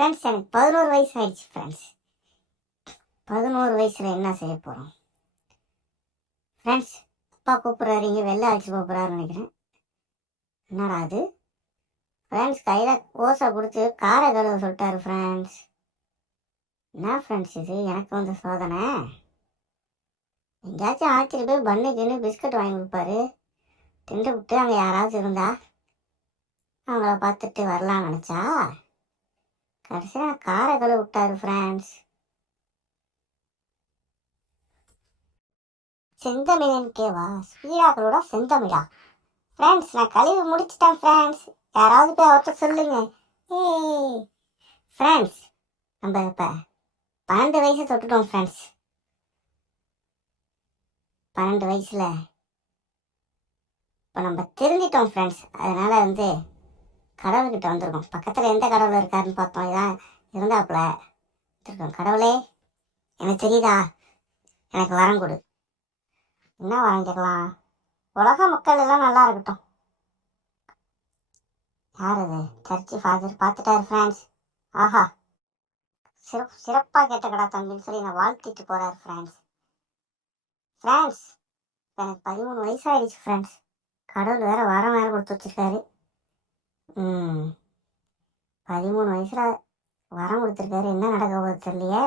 Friends, எனக்கு 11 வயசு ஆயிடுச்சு ஃப்ரெண்ட்ஸ். 11 வயசில் என்ன செய்ய போகிறோம் ஃப்ரெண்ட்ஸ்? அப்பா கூப்பிட்றாரு, இங்கே வெளில அழைச்சி போகிறாருன்னு நினைக்கிறேன். என்னடா அது ஃப்ரெண்ட்ஸ்? கையில் ஓசை கொடுத்து காரை கழுவ சொல்லிட்டாரு ஃப்ரெண்ட்ஸ். என்ன ஃப்ரெண்ட்ஸ் இது? எனக்கு வந்து சோதனை. எங்கேயாச்சும் ஆச்சரிய போய் பண்ணு பிஸ்கட் வாங்கி கொடுப்பாரு. திண்டு விட்டு அங்கே யாராச்சும் இருந்தா அவங்கள பார்த்துட்டு வரலாம்னு நினச்சா கடைசியாக காரை கழுவ விட்டாரு ஃப்ரெண்ட்ஸ். செந்தமிழன் கேவா? ஸ்பீடாக்களோட செந்தமிழா? ஃப்ரெண்ட்ஸ், நான் கழுவி முடிச்சிட்டேன் ஃப்ரெண்ட்ஸ். யாராவது போய் அவர்கிட்ட சொல்லுங்க. ஏய் ஃப்ரெண்ட்ஸ், நம்ம இப்போ 12 வயசு தொட்டுட்டோம் ஃப்ரெண்ட்ஸ். 12 வயசில் இப்போ நம்ம திருந்திட்டோம் ஃப்ரெண்ட்ஸ். அதனால் வந்து கடவுள்கிட்ட வந்திருக்கோம். பக்கத்தில் எந்த கடவுள் இருக்காருன்னு பார்த்தோம். இதான் இருந்தாப்புல இருக்கோம். கடவுளே, எனக்கு தெரியுதா, எனக்கு வரம் கொடு. என்ன வரம் கேட்கலாம்? உலக மக்கள் எல்லாம் நல்லா இருக்கட்டும். யார் அது? சர்ச்சு ஃபாதர் பார்த்துட்டாரு ஃப்ரெண்ட்ஸ். ஆஹா, சிறப்பாக கேட்டக்கடா தம்பின்னு சொல்லி நான் வாழ்த்திட்டு போகிறாரு ஃப்ரெண்ட்ஸ். ஃப்ரெண்ட்ஸ், எனக்கு 13 வயசாகிடுச்சு ஃப்ரெண்ட்ஸ். கடவுள் வேறு வரம் வேறு கொடுத்து வச்சுருக்காரு. 13 வயசில் வரம் கொடுத்துருக்காரு. என்ன நடக்க போகுது தெரியலையே.